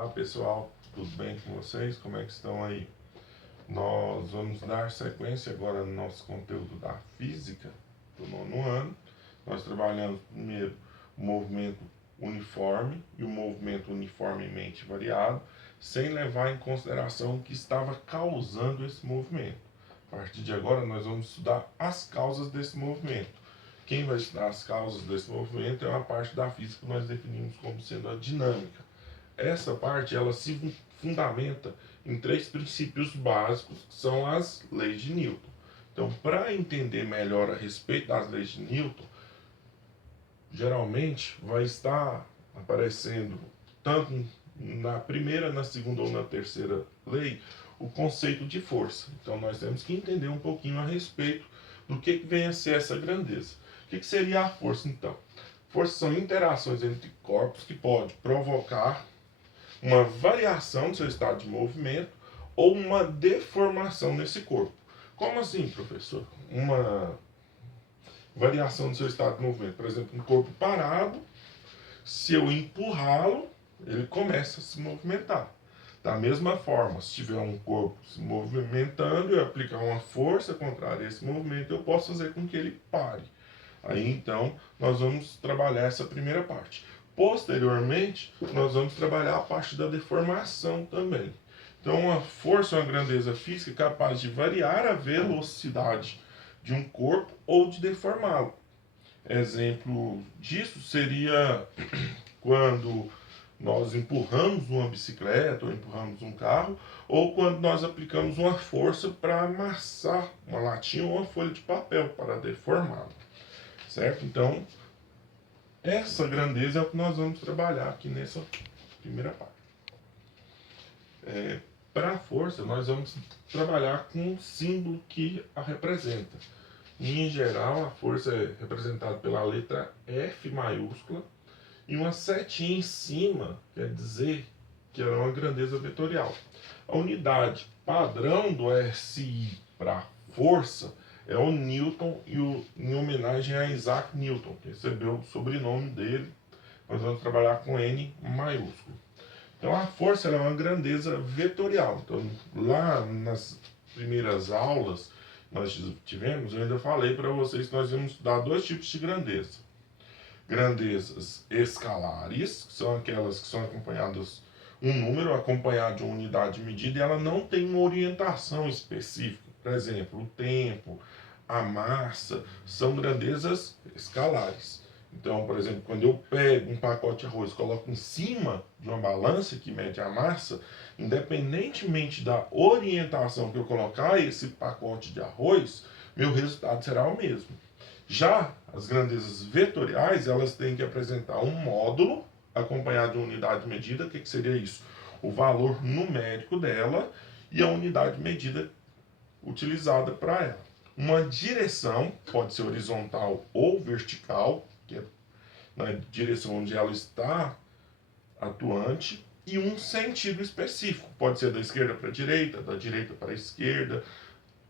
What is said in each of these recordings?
Olá pessoal, tudo bem com vocês? Como é que estão aí? Nós vamos dar sequência agora no nosso conteúdo da física do nono ano. Nós trabalhamos primeiro o movimento uniforme e o movimento uniformemente variado, sem levar em consideração o que estava causando esse movimento. A partir de agora nós vamos estudar as causas desse movimento. Quem vai estudar as causas desse movimento é uma parte da física que nós definimos como sendo a dinâmica. Essa parte ela se fundamenta em três princípios básicos, que são as leis de Newton. Então, para entender melhor a respeito das leis de Newton, geralmente vai estar aparecendo tanto na primeira, na segunda ou na terceira lei o conceito de força. Então, nós temos que entender um pouquinho a respeito do que vem a ser essa grandeza. O que seria a força, então? Forças são interações entre corpos que podem provocar uma variação do seu estado de movimento ou uma deformação nesse corpo. Como assim, professor? Uma variação do seu estado de movimento. Por exemplo, um corpo parado, se eu empurrá-lo, ele começa a se movimentar. Da mesma forma, se tiver um corpo se movimentando e eu aplicar uma força contrária a esse movimento, eu posso fazer com que ele pare. Aí então nós vamos trabalhar essa primeira parte. Posteriormente, nós vamos trabalhar a parte da deformação também. Então, a força é uma grandeza física capaz de variar a velocidade de um corpo ou de deformá-lo. Exemplo disso seria quando nós empurramos uma bicicleta ou empurramos um carro, ou quando nós aplicamos uma força para amassar uma latinha ou uma folha de papel para deformá-la. Certo? Então, essa grandeza é o que nós vamos trabalhar aqui nessa primeira parte. Para a força, nós vamos trabalhar com um símbolo que a representa. E, em geral, a força é representada pela letra F maiúscula e uma setinha em cima, quer dizer que ela é uma grandeza vetorial. A unidade padrão do SI para força é o Newton, em homenagem a Isaac Newton, que recebeu o sobrenome dele. Nós vamos trabalhar com N maiúsculo. Então a força é uma grandeza vetorial. Então lá nas primeiras aulas nós tivemos, eu ainda falei para vocês que nós vamos estudar dois tipos de grandeza. Grandezas escalares, que são aquelas que são acompanhadas um número acompanhado de uma unidade de medida e ela não tem uma orientação específica. Por exemplo, o tempo, a massa, são grandezas escalares. Então, por exemplo, quando eu pego um pacote de arroz e coloco em cima de uma balança que mede a massa, independentemente da orientação que eu colocar esse pacote de arroz, meu resultado será o mesmo. Já as grandezas vetoriais, elas têm que apresentar um módulo acompanhado de uma unidade de medida. O que seria isso? O valor numérico dela e a unidade de medida utilizada para ela. Uma direção, pode ser horizontal ou vertical, que é na direção onde ela está atuante, e um sentido específico, pode ser da esquerda para a direita, da direita para a esquerda,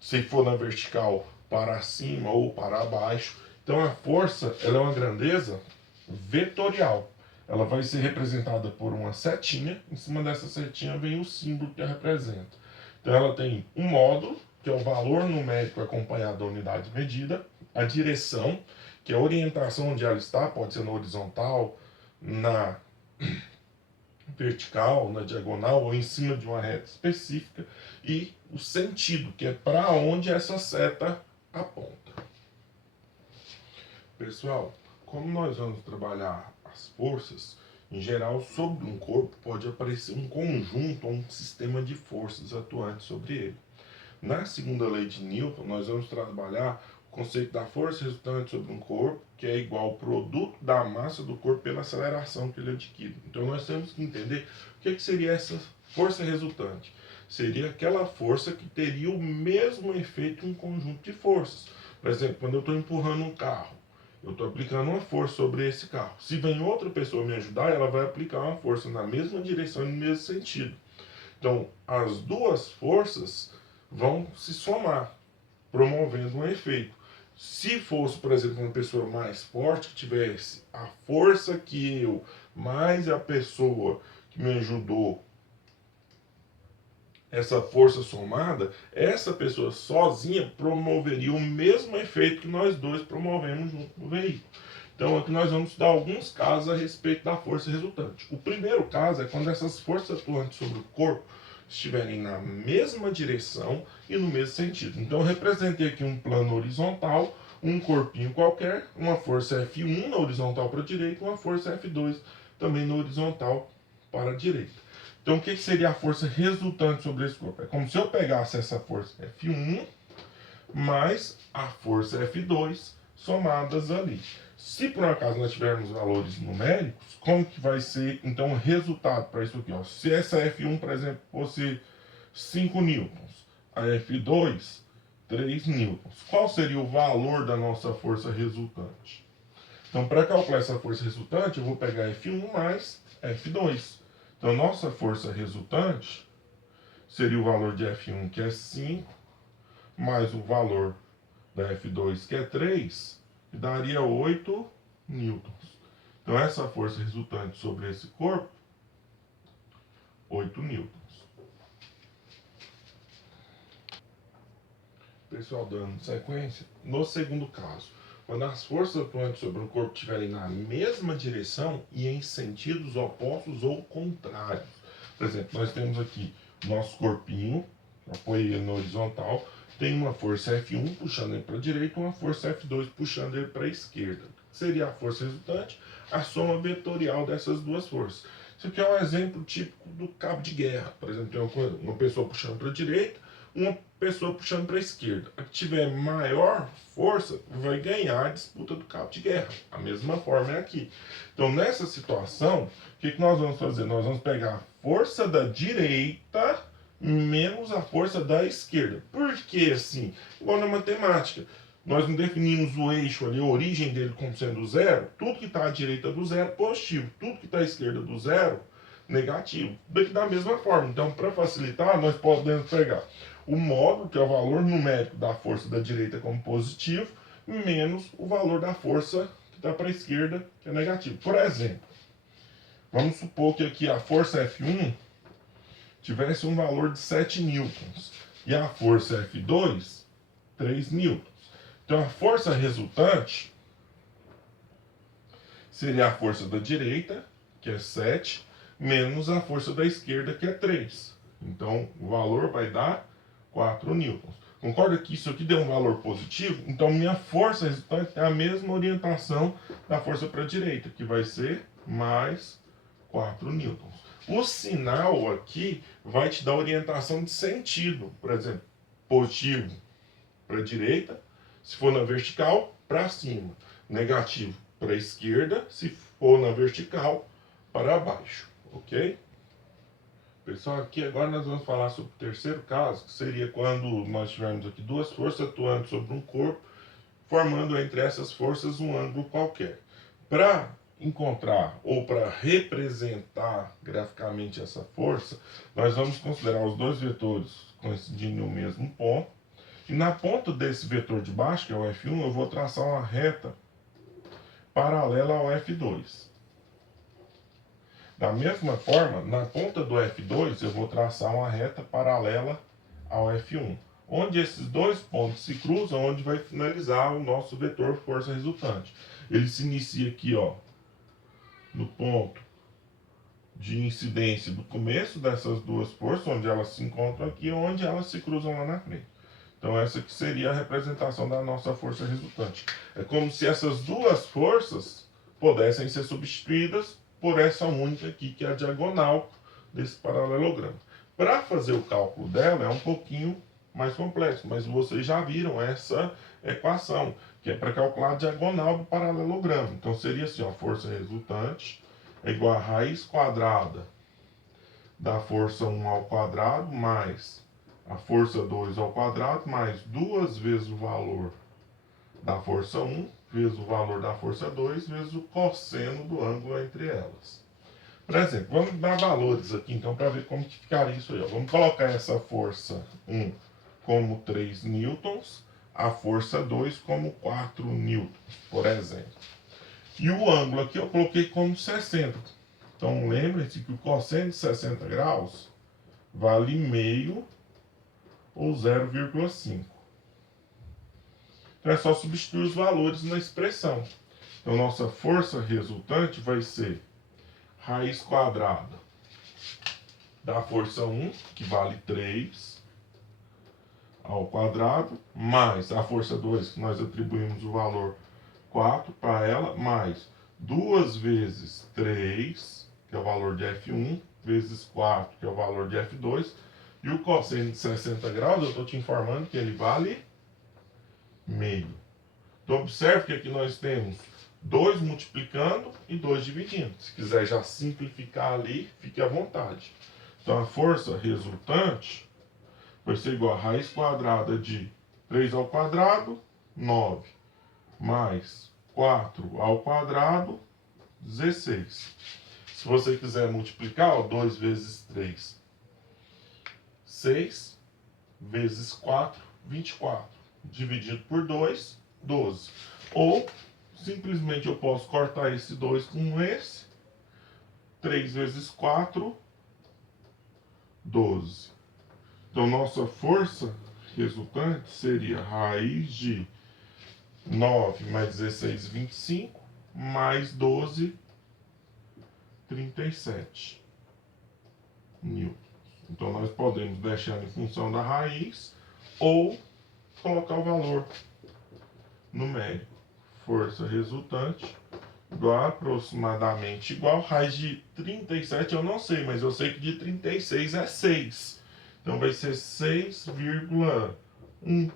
se for na vertical, para cima ou para baixo. Então a força ela é uma grandeza vetorial. Ela vai ser representada por uma setinha, em cima dessa setinha vem o símbolo que a representa. Então ela tem um módulo, que é o valor numérico acompanhado da unidade de medida, a direção, que é a orientação onde ela está, pode ser na horizontal, na vertical, na diagonal ou em cima de uma reta específica, e o sentido, que é para onde essa seta aponta. Pessoal, como nós vamos trabalhar as forças, em geral, sobre um corpo pode aparecer um conjunto ou um sistema de forças atuantes sobre ele. Na segunda lei de Newton, nós vamos trabalhar o conceito da força resultante sobre um corpo, que é igual ao produto da massa do corpo pela aceleração que ele adquire. Então nós temos que entender o que seria essa força resultante. Seria aquela força que teria o mesmo efeito em um conjunto de forças. Por exemplo, quando eu estou empurrando um carro, eu estou aplicando uma força sobre esse carro. Se vem outra pessoa me ajudar, ela vai aplicar uma força na mesma direção e no mesmo sentido. Então, as duas forças vão se somar, promovendo um efeito. Se fosse, por exemplo, uma pessoa mais forte, que tivesse a força que eu, mais a pessoa que me ajudou essa força somada, essa pessoa sozinha promoveria o mesmo efeito que nós dois promovemos junto no veículo. Então aqui nós vamos dar alguns casos a respeito da força resultante. O primeiro caso é quando essas forças atuantes sobre o corpo estiverem na mesma direção e no mesmo sentido. Então eu representei aqui um plano horizontal, um corpinho qualquer, uma força F1 na horizontal para a direita e uma força F2 também na horizontal para a direita. Então, o que seria a força resultante sobre esse corpo? É como se eu pegasse essa força F1 mais a força F2 somadas ali. Se por acaso nós tivermos valores numéricos, como que vai ser, então, o resultado para isso aqui? Ó? Se essa F1, por exemplo, fosse 5 newtons, a F2, 3 newtons, qual seria o valor da nossa força resultante? Então, para calcular essa força resultante, eu vou pegar F1 mais F2. Então, nossa força resultante seria o valor de F1, que é 5, mais o valor da F2, que é 3, e daria 8 newtons. Então, essa força resultante sobre esse corpo, 8 newtons. Pessoal, dando sequência, no segundo caso, quando as forças atuantes sobre o corpo estiverem na mesma direção e em sentidos opostos ou contrários. Por exemplo, nós temos aqui nosso corpinho, apoio ele na horizontal, tem uma força F1 puxando ele para a direita e uma força F2 puxando ele para a esquerda. Seria a força resultante, a soma vetorial dessas duas forças. Isso aqui é um exemplo típico do cabo de guerra. Por exemplo, tem uma pessoa puxando para a direita, uma pessoa puxando para a esquerda. A que tiver maior força vai ganhar a disputa do cabo de guerra. A mesma forma é aqui. Então, nessa situação, o que nós vamos fazer? Nós vamos pegar a força da direita menos a força da esquerda. Por que assim? Igual na matemática. Nós não definimos o eixo ali, a origem dele como sendo zero. Tudo que está à direita do zero, positivo. Tudo que está à esquerda do zero, negativo. Daqui da mesma forma. Então, para facilitar, nós podemos pegar o módulo, que é o valor numérico da força da direita como positivo, menos o valor da força que está para a esquerda, que é negativo. Por exemplo, vamos supor que aqui a força F1 tivesse um valor de 7 newtons e a força F2, 3 newtons. Então a força resultante seria a força da direita, que é 7, menos a força da esquerda, que é 3. Então o valor vai dar 4 newtons. Concorda que isso aqui deu um valor positivo? Então minha força resultante é a mesma orientação da força para a direita, que vai ser mais 4 newtons. O sinal aqui vai te dar orientação de sentido. Por exemplo, positivo para a direita, se for na vertical, para cima. Negativo para a esquerda, se for na vertical, para baixo. Ok? Pessoal, aqui agora nós vamos falar sobre o terceiro caso, que seria quando nós tivermos aqui duas forças atuando sobre um corpo, formando entre essas forças um ângulo qualquer. Para encontrar ou para representar graficamente essa força, nós vamos considerar os dois vetores coincidindo no mesmo ponto. E na ponta desse vetor de baixo, que é o F1, eu vou traçar uma reta paralela ao F2. Da mesma forma, na ponta do F2, eu vou traçar uma reta paralela ao F1. Onde esses dois pontos se cruzam, onde vai finalizar o nosso vetor força resultante. Ele se inicia aqui, ó, no ponto de incidência do começo dessas duas forças, onde elas se encontram aqui, onde elas se cruzam lá na frente. Então essa aqui seria a representação da nossa força resultante. É como se essas duas forças pudessem ser substituídas por essa única aqui, que é a diagonal desse paralelogramo. Para fazer o cálculo dela é um pouquinho mais complexo, mas vocês já viram essa equação, que é para calcular a diagonal do paralelogramo. Então seria assim, ó, a força resultante é igual a raiz quadrada da força 1 ao quadrado mais a força 2 ao quadrado mais 2 vezes o valor da força 1 vezes o valor da força 2 vezes o cosseno do ângulo entre elas. Por exemplo, vamos dar valores aqui então para ver como que ficaria isso aí. Ó. Vamos colocar essa força 1 como 3 newtons, a força 2 como 4 newtons, por exemplo. E o ângulo aqui eu coloquei como 60. Então, lembrem-se que o cosseno de 60 graus vale meio ou 0,5. Então, é só substituir os valores na expressão. Então, nossa força resultante vai ser raiz quadrada da força 1, que vale 3, ao quadrado, mais a força 2, que nós atribuímos o valor 4 para ela, mais 2 vezes 3, que é o valor de F1, vezes 4, que é o valor de F2, e o cosseno de 60 graus, eu estou te informando que ele vale meio. Então, observe que aqui nós temos 2 multiplicando e 2 dividindo. Se quiser já simplificar ali, fique à vontade. Então, a força resultante vai ser igual a raiz quadrada de 3 ao quadrado, 9, mais 4 ao quadrado, 16. Se você quiser multiplicar, ó, 2 vezes 3, 6, vezes 4, 24. Dividido por 2, 12. Ou, simplesmente eu posso cortar esse 2 com esse. 3 vezes 4, 12. Então, nossa força resultante seria raiz de 9 mais 16, 25, mais 12, 37 newtons. Então, nós podemos deixar em função da raiz ou colocar o valor numérico. Força resultante igual aproximadamente igual raiz de 37, eu não sei, mas eu sei que de 36 é 6. Então vai ser 6,1.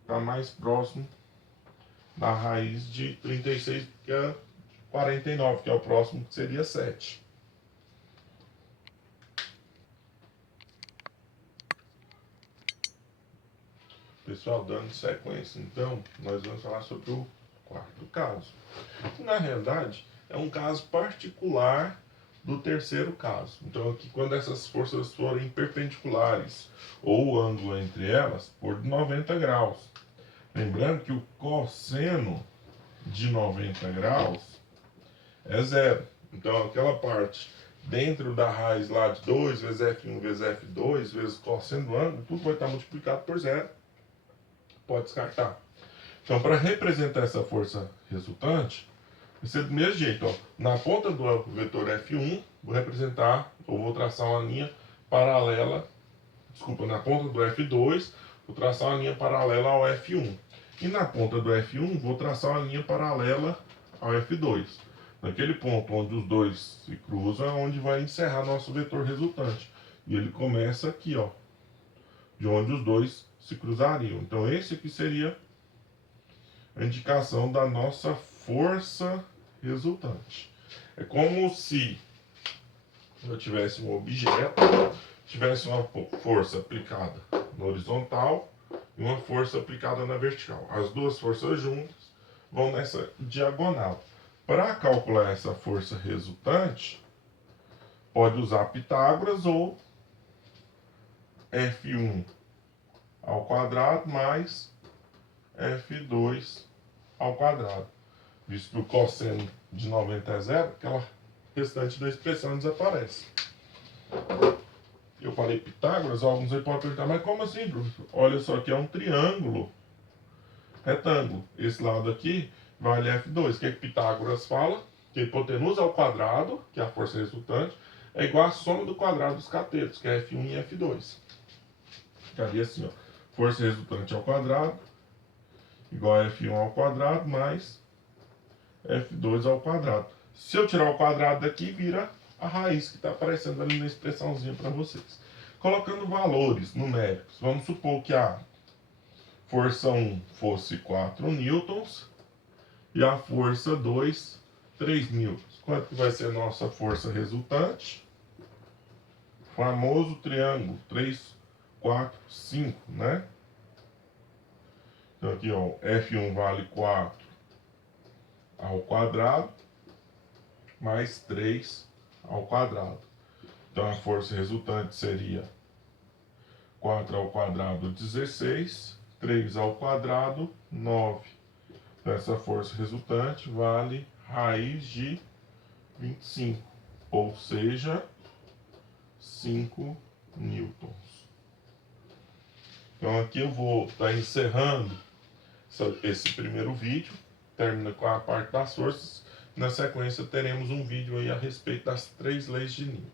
Está mais próximo da raiz de 36, que é 49, que é o próximo, que seria 7. Pessoal, dando sequência, então, nós vamos falar sobre o quarto caso. Na realidade, é um caso particular do terceiro caso. Então, aqui, quando essas forças forem perpendiculares ou o ângulo entre elas for 90 graus. Lembrando que o cosseno de 90 graus é zero. Então, aquela parte dentro da raiz lá de 2 vezes F1 vezes F2 vezes cosseno do ângulo, tudo vai estar multiplicado por zero. Pode descartar. Então, para representar essa força resultante, vai ser do mesmo jeito. Ó. Na ponta do vetor F1, vou representar, ou vou traçar uma linha paralela, na ponta do F2, vou traçar uma linha paralela ao F1. E na ponta do F1, vou traçar uma linha paralela ao F2. Naquele ponto onde os dois se cruzam, é onde vai encerrar nosso vetor resultante. E ele começa aqui, ó, de onde os dois se cruzariam. Então, esse aqui seria a indicação da nossa força resultante. É como se eu tivesse um objeto, tivesse uma força aplicada na horizontal e uma força aplicada na vertical. As duas forças juntas vão nessa diagonal. Para calcular essa força resultante, pode usar Pitágoras ou F1 ao quadrado mais F2 ao quadrado. Visto que o cosseno de 90 é zero, aquela restante da expressão desaparece. Eu falei Pitágoras, alguns aí podem perguntar, mas como assim, professor? Olha só, aqui é um triângulo retângulo. Esse lado aqui vale F2. O que é que Pitágoras fala? Que a hipotenusa ao quadrado, que é a força resultante, é igual à soma do quadrado dos catetos, que é F1 e F2. Ficaria assim, ó. Força resultante ao quadrado igual a F1 ao quadrado mais F2 ao quadrado. Se eu tirar o quadrado daqui, vira a raiz que está aparecendo ali na expressãozinha para vocês. Colocando valores numéricos, vamos supor que a força 1 fosse 4 newtons e a força 2, 3 newtons. Quanto que vai ser a nossa força resultante? Famoso triângulo, 3, 4, 5, né? Então aqui, ó, F1 vale 4 ao quadrado, mais 3 ao quadrado. Então a força resultante seria 4 ao quadrado, 16, 3 ao quadrado, 9. Então essa força resultante vale raiz de 25. ou seja, 5 newtons. Então aqui eu vou estar encerrando esse primeiro vídeo, termina com a parte das forças. Na sequência teremos um vídeo aí a respeito das 3 leis de Newton.